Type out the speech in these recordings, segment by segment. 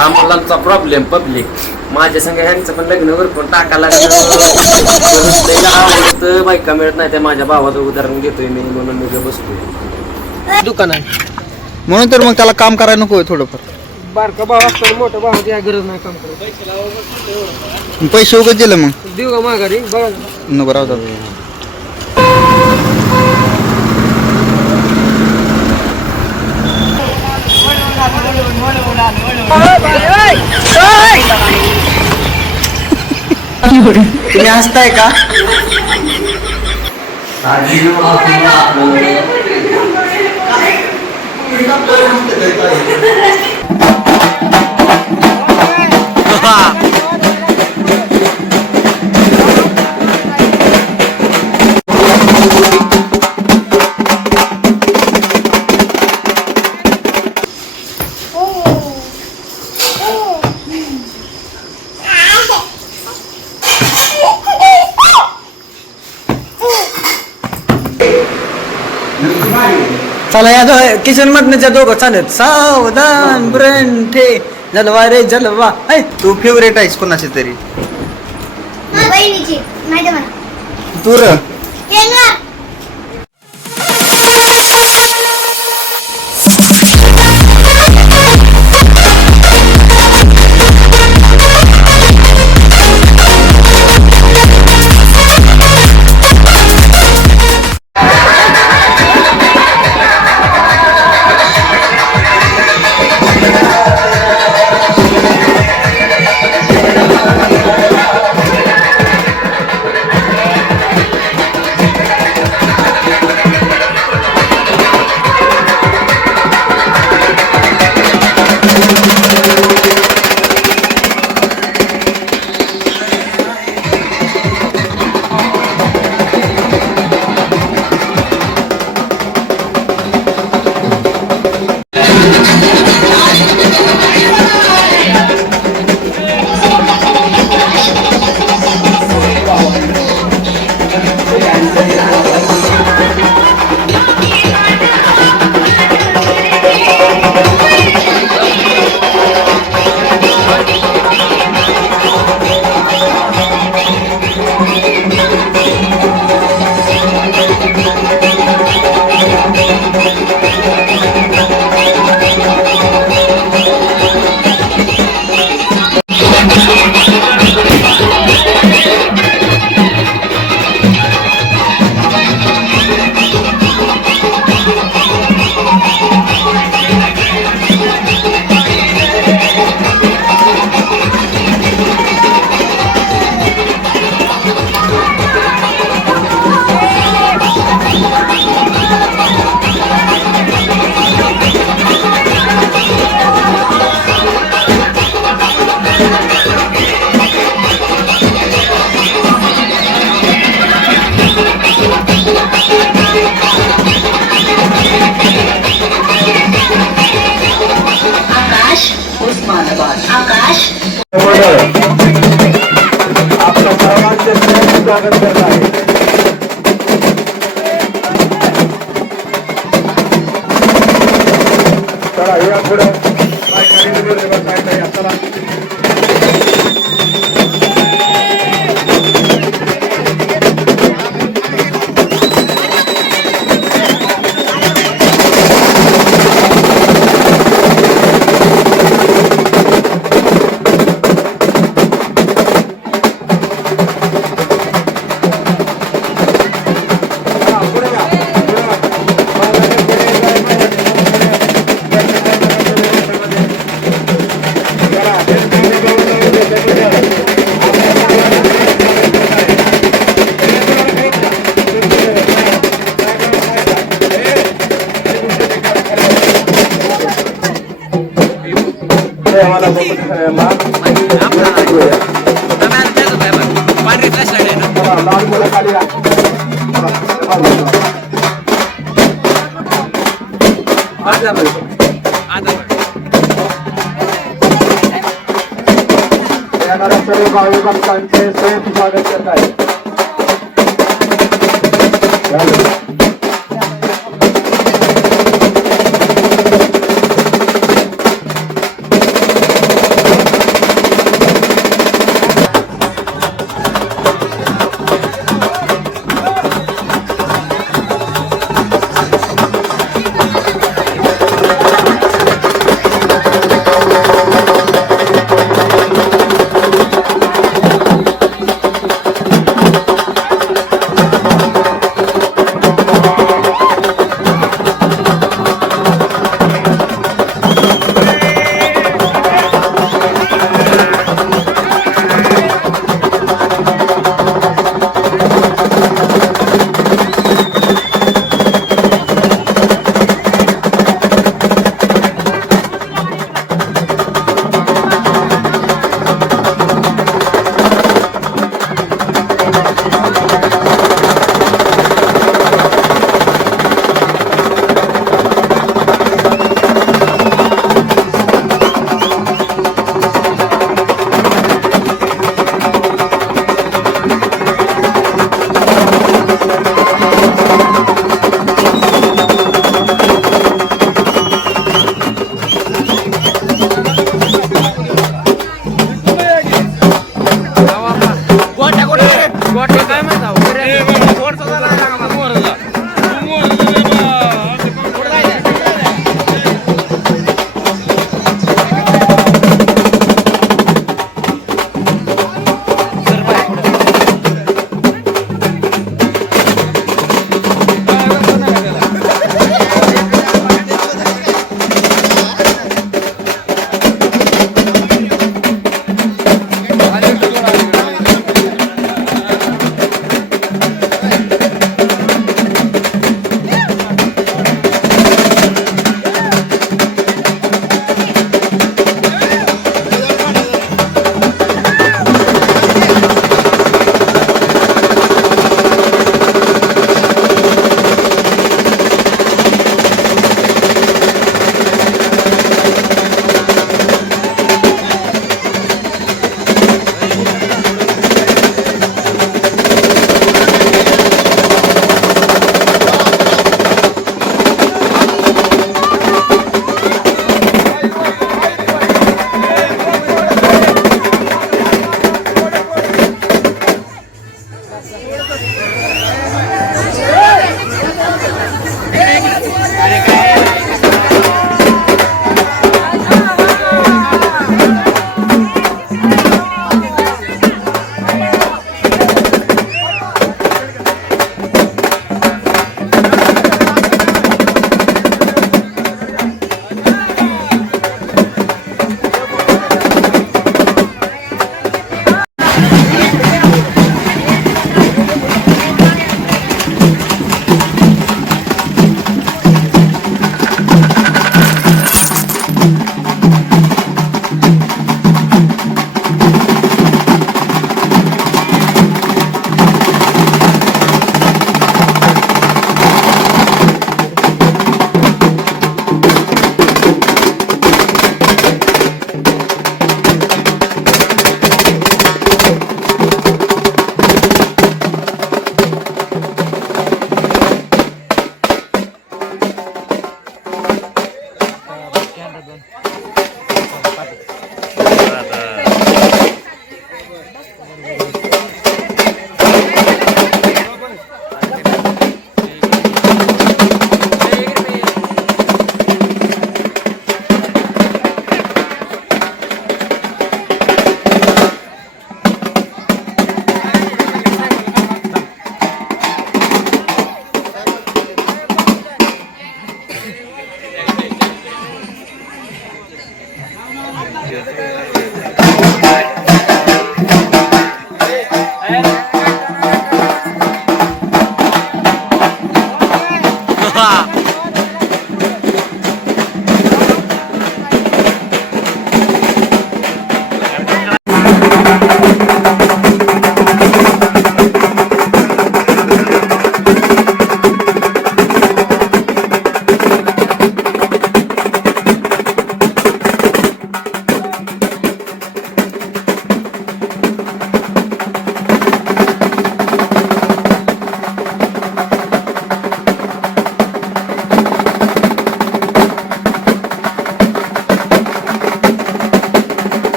हा मुलांचा problem public. माझ्या संग ह्यांचं पण लग्न वरपून टाकायला लागलं. बायका मिळत नाही. त्या माझ्या भावाचं उदाहरण घेतोय मी, म्हणून मी बसतोय. दुकान आहे म्हणून तर मग त्याला काम करायला नको थोडंफार. बारका भाव असतो मोठा भाव गरज नाही काम करायचं. पैसे उगत दिलं मग देऊ का माघारी बघा नको राहू. तुम्ही हसताय का? चला या किचन मधनच्या दोघं चालत. सावधान ब्रेन ठे जलवा रे जलवा. तू फेवरेट आहेस कोणाची तरी? तू र आपका सर्वांचे स्वागत करता है. चला या पुढे काय चला. सर्व भाविकांचे संयुक्त स्वागत करत आहे.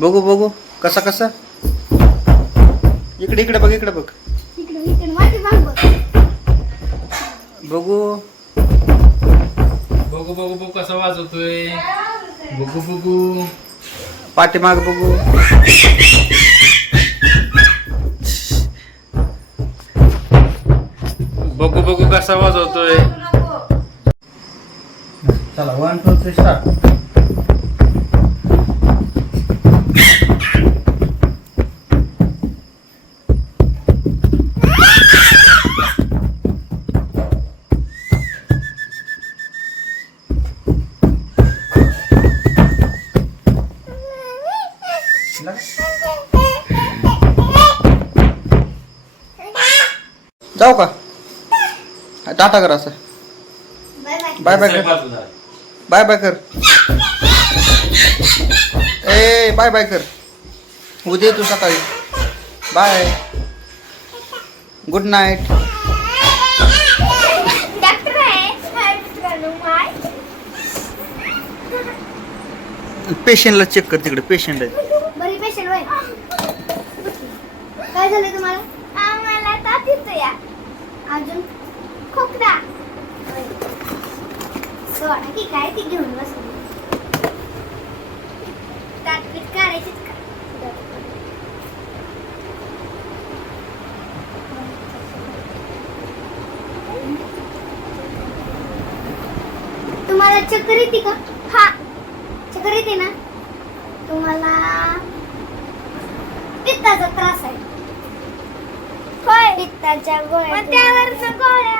बघू बघू कसा कसा इकडे इकडे बघ इकडे बघ बघू बघू बघू बघू कसा वाजवतोय बघू बघू पाठीमाग बघू बघू बघू कसा वाजवतोय चला 1 2 3 स्टार्ट जाऊ का टाटा कर असं बाय बाय कर बाय बाय कर ए बाय बाय कर उद्या तू सकाळी बाय गुड नाईट पेशंटला चेक कर तिकडे पेशंट आहे बरी पेशंट होय काय झालं तुम्हाला आम्हाला ताप येतोय अजून खोकला सोडा की काय ती घेऊन बसली ताकद काढायची का तुम्हाला चक्कर येते का हा चक्कर येते ना तुम्हाला पित्ताचा त्रास आहे होय पित्ताच्या गोळ्या त्यावरच गोळ्या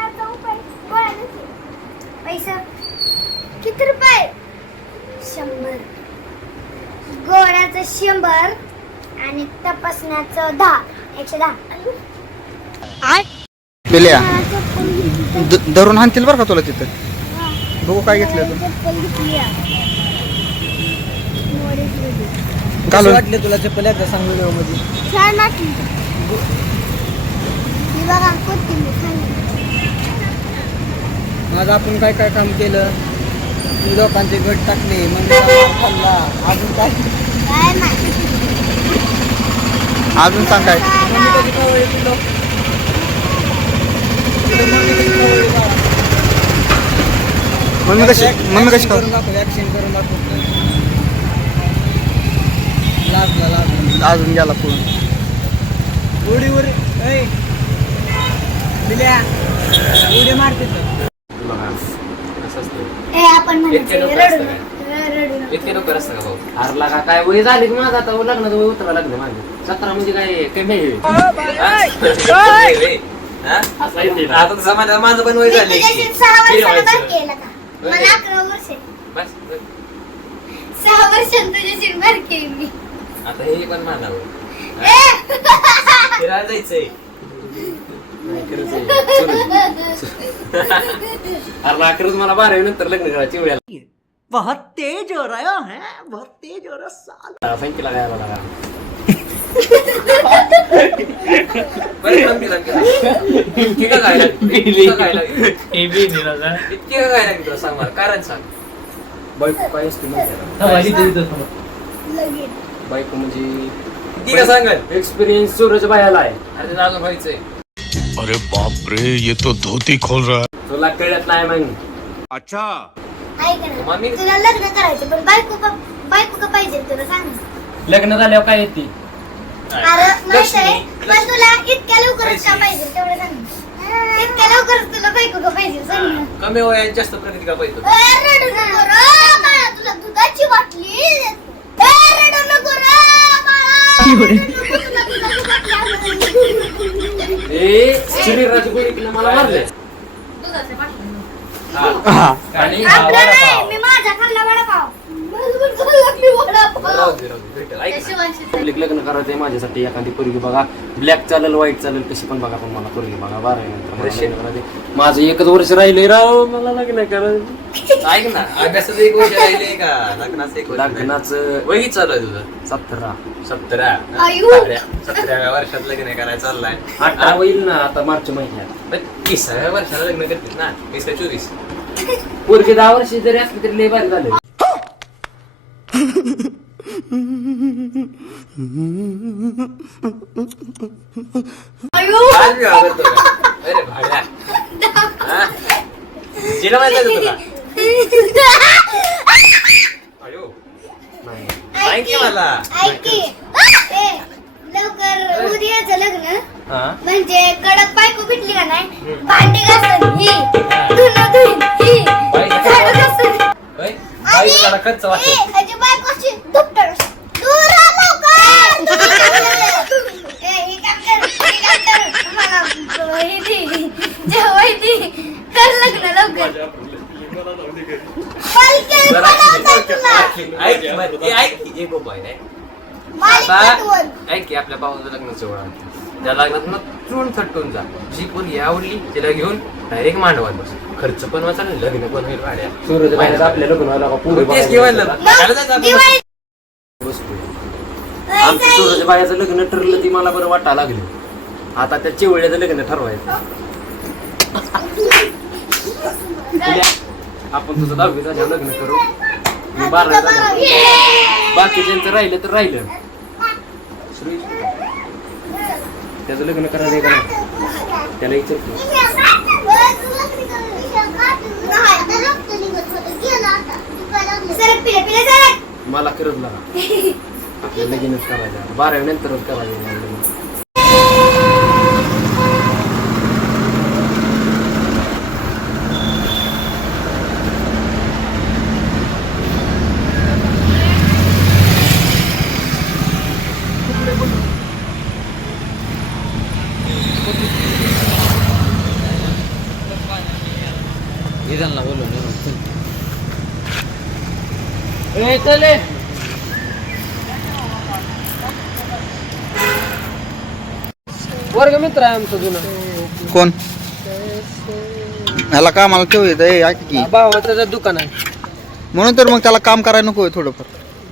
बसण्याचं 10 110. पिल्या धरून हाणतील बरं का तुला तिथं. बघू काय घेतलं तू घालून वाटले तुला चप्पल एकदा सांग व्हिडिओ मध्ये. छान वाटली. ही बघा कोथिंबीर खाल्ली. आज आपण काय काय काम केलं. लोकांचे गट टाकले मग खाल्ला. अजून काय काय नाही. अजून सांग काय. मम्मी कशी करून दाखव. ऍक्शन करून दाखव. लाजला अजून गेला पुढून. उडी उडी उडी मारते ए आपण इतके म्हणायचं लवकर असतं रडू नका. इतके लवकर असतं का भाऊ? अरे लागा काय वय झाले की माझं आता लग्नाचं वय उतरा लागलं माझं. 17 म्हणजे काय कमी आहे? असं आहे ते ना. आता समाजात माझं पण वय झाले तुझ्याशी 6 वर्षाला बाकी आहे का? मला 11 वर्ष आहे. बस, बस. 6 वर्षांत तुझ्याशी बारकी आहे मी. आता हे पण मानावं ए! फिरायला जायचंय. नाही, खरंच आहे. अरे ला, खरंच मला 12वी नंतर लग्न करायची वेळ बहुत तेज हो रहा है. बहुत तेज हो रहा साल. संख्येला काय लागा. बरं थांब की, थांब की. इतकी का काय लागली? इतकी का काय लागली? इतकी का काय लागली तुला सांग मला कारण सांग. बायको काय असते माहिती आहे का? लगेच. बायको म्हणजे ती का सांगल? एक्सपिरियन्स सूरज बायाला आहे. अरे तुला अजून व्हायचंय. अरे बाप रे, ये तो धोती खोल रहा है. तुला कळत नाही मग. ऐक ना. मम्मी- तुला लग्न करायचं पण बायको का पाहिजे तुला सांग ना. लग्न झाल्यावर काय येते? अरे माहित आहे पण तुला इतक्या लवकरच का पाहिजे तेवढं सांग ना. इतक्या लवकरच तुला बायको का पाहिजे सांग ना. कमी वयात जास्त प्रगती का पाहिजे? रडू नको रे बाळा, तुला दुधाची बाटली. रडू नको रे बाळा. तुला दुधाची बाटली आणून. ए शरीराची गोळी मला मारले. आणि आपलं नाही, मी माझा खाल्ला वडापाव. माझं पण खाल्ला मी वडापाव. राहू दे, भेटेल. ऐक ना. लग्न करायचंय माझ्यासाठी एखादी पोरगी बघा. ब्लॅक चालेल व्हाईट चालेल कशी पण बघा पण मला पोरगी बघा. 12 नंतर मला लग्न करायचंय. माझं एकच वर्ष राहिलंय राव मला लग्न करायचं. ऐक ना अभ्यासाचं 1 वर्ष राहिले का लग्नाचं 1 वर्ष राहिलंय. लग्नाचं वय किती चालू आहे तुझं? 17. 17. आयु. 17व्या वर्षात लग्न करायला चाललाय. 18 होईल ना आता मार्च महिन्यात. 30व्या वर्षाला लग्न करतील ना. 20 का 24? पोरगी 10 वर्ष जरी असली तरी लय भारी झालं. आयु. आज मी आवडतो का? अरे भाड्या. हा? जिला माहिती आहे तुला? अयो. नाही. ऐक की मला. ऐक की. ए, लवकर उद्याचं लग्न हा? म्हणजे कडक बायको भेटली का नाही भांडी घासून ही धुणं धुईन ही झाडू घासून होय? बाई तुला खर्च वाचेल. ह्याची बायको अशी दुपटं दूर राहा लवकर. ए, ही काम कर, ही काम कर. मला हे दे, जेवाय दे. कर लग्न लवकर. पालखी जरा बनवताय तुला. ऐक की बरं, हे ऐक की, एक उपाय आहे. मालिक आता पेटवून. ऐक की आपल्या भावाचं लग्न जवळ आलं. त्या लग्नात ना चून थटून जा. जी पोरगी आवडली तिला घेऊन डायरेक्ट मांडवात बस. खर्च पण वाचा आणि लग्न पण होईल भाड्या. सूरज बाहेर आपल्या लग्न व्हायला का पुढे तेच घेवायला खायला जायचं आपण. दिवाळी. आमचं सूरज बायाचं लग्न ठरलं ती मला बरं वाटायला लागली. आता त्या चिवळ्याचं लग्न ठरवायचं. आपण तुझं 10वी झाल्यावर लग्न करू. मी 12वी झाल्यावर. बाकीच्यांचं राहिलं तर राहिलं. सुरेश, त्याचं लग्न करायचं आहे का नाही? त्याला विचारतो. मला करत लागा आपल्या लगीनच करायचं. 12वी नंतरच करायचं. वर्ग मित्र आहे आमचा जुना. कोण ह्याला कामाला ठेव ऐक की भावाचं दुकान आहे. म्हणून तर मग त्याला काम करायला नको थोडंफार.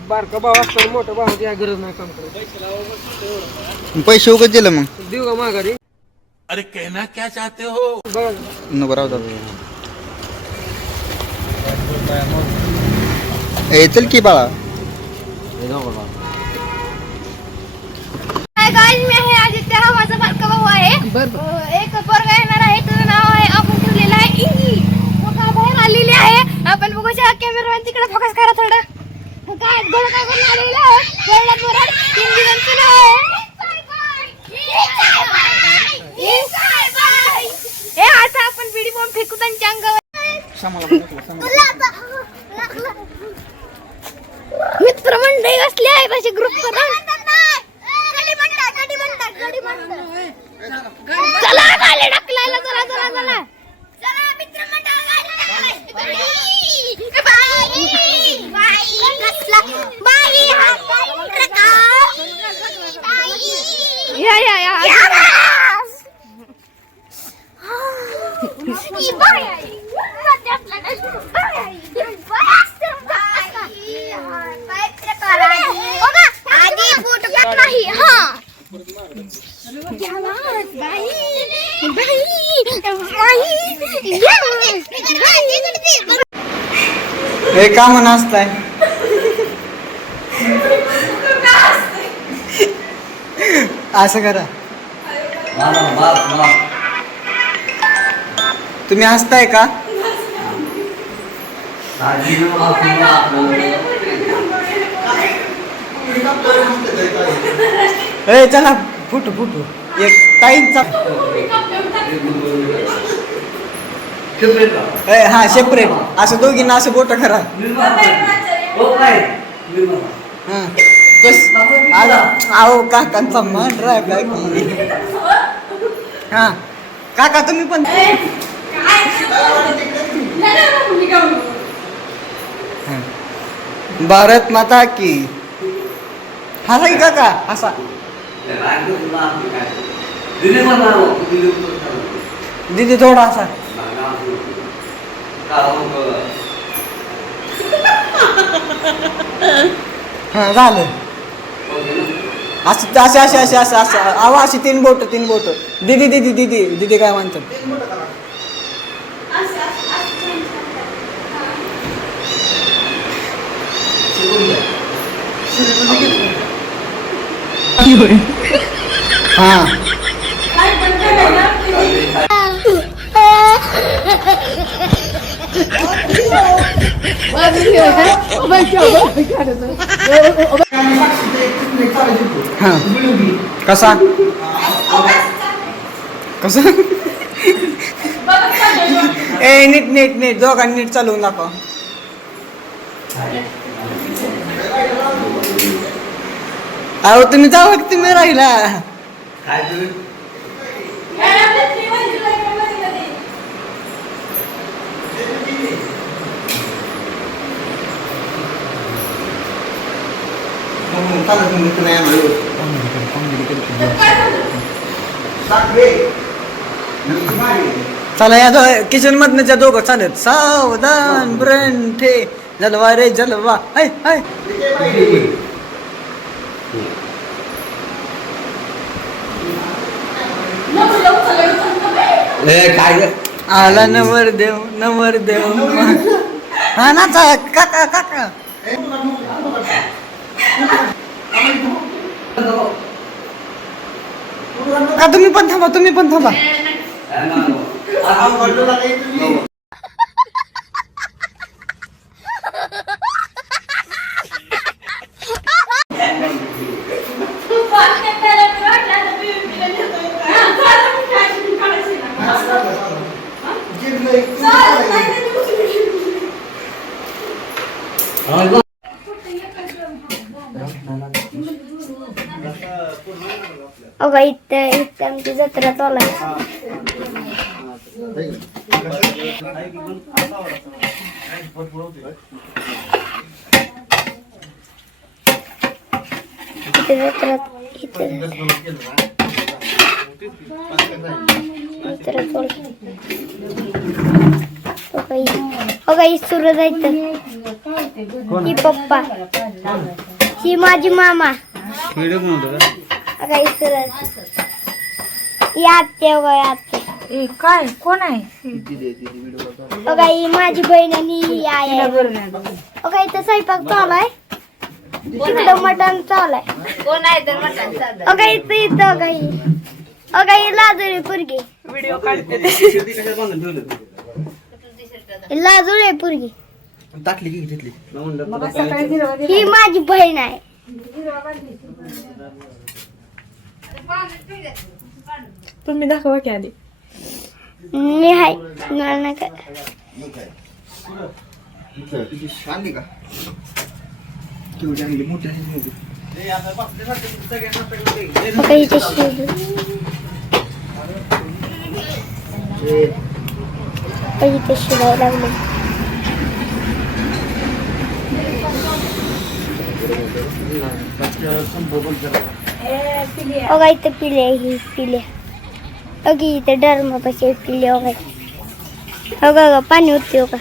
बारका भाव असतो मोठा भावाची काय गरज नाही काम करायची. पैसे उगत दिलं मग देऊ का माघारी? अरे कहना क्या चाहते हो? बघा नको राहू दादा. ए चल की बाळा. हाय गाइस, मी आहे आदित्य. हा माझा बारका भाऊ आहे. एक पोरगा येणार आहे, त्याचं नाव आहे आपण ठेवलेलं आहे इंगी. मोठा बाहेर आलेली आहे. आपण बघू शकता कॅमेरा तिकडे फोकस करा थोडं. काय गोळ काय करून आलेला आहे. वेळा पोराड इंगी जणचं नाव आहे. ए आता आपण बिडी बॉम्ब फेकू त्यांच्या अंगावर. मित्रमंडळी असले आहेत असे ग्रुप करून. चला गाले ढकलायला चला चला चला चला या या या आधी बोट नाही. हा हे का म्हणा असताय. असं करा. तुम्ही हसताय का? ए चला फुटू फुटू. एक ताईंचा हा सेपरेट असं दोघींना असं बोट करा. बस आहो काकांचा मन राहिला की. हा काका तुम्ही पण. भारत माता की. हसा की काका हसा. दीदी थोडा हसा. हा झालं. असं असे असे असे असं असं आवा अशी तीन बोट दीदी दीदी दीदी दीदी काय म्हणतात. हा कसा कसा ए नीट नीट नीट दोघांनी नीट चालवून दाखव. अहो तुम्ही जावा की तुम्ही राहिला. चला या किचन मधनं दोघं चालत. सावधान ब्रंठे जलवा रे जलवा. हाय हाय आला नवर देव हा नाचा काका काका. का तुम्ही पण थांबा. अगं इथं आमची जत्रा चालू आहे. इथे जत्रा इथे तर सोड. हो काही सुरू जायचं. ही पप्पा, ही माझी मामा. व्हिडिओ बनवतो का? काही सुरू आत्ते आत्ते. काय कोण आहे? ही माझी बहीण आणि ही आई आहे. इथं स्वयंपाक चालू आहे. तिकडं मटण चालू आहे. कोण आहे तर मटण इथं काही लाजळी पोरगी. व्हिडिओ काढते. लाजूळ आहे पोरगी. टाकली की घेतली ही माझी बहीण आहे. तुम्ही दाखवा की आधी. मी आहे मला नका. आणली का केवढी आणली मोठी आणली इथे शिजू. इथे शिजायला लागले. इथे पिले ही पिले. इथे डरमा पाशी पिले. पाणी उठते का.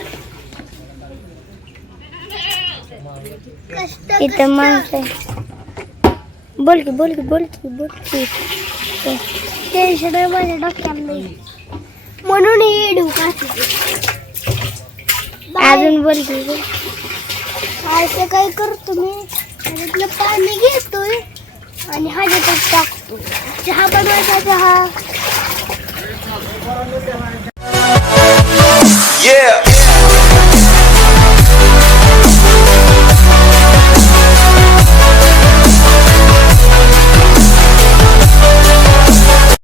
इथं माणसं आहे. बोल की टेन्शन आहे माझ्या डोक्याला म्हणून येडू का. अजून बोल की असं काय करतो मी. ह्याच्यातलं पाणी घेतोय आणि ह्याच्यातच टाकतो. चहा बनवायचा चहा.